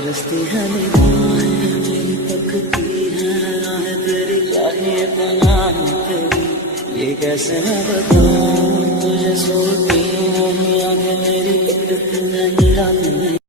रस्ती है निगाहें मेरी तकती है राहें तेरी चाहिए पनाह तेरी ये कैसे मैं बताऊं तुझे सोती नहीं आगे मेरी तकती नहीं रात में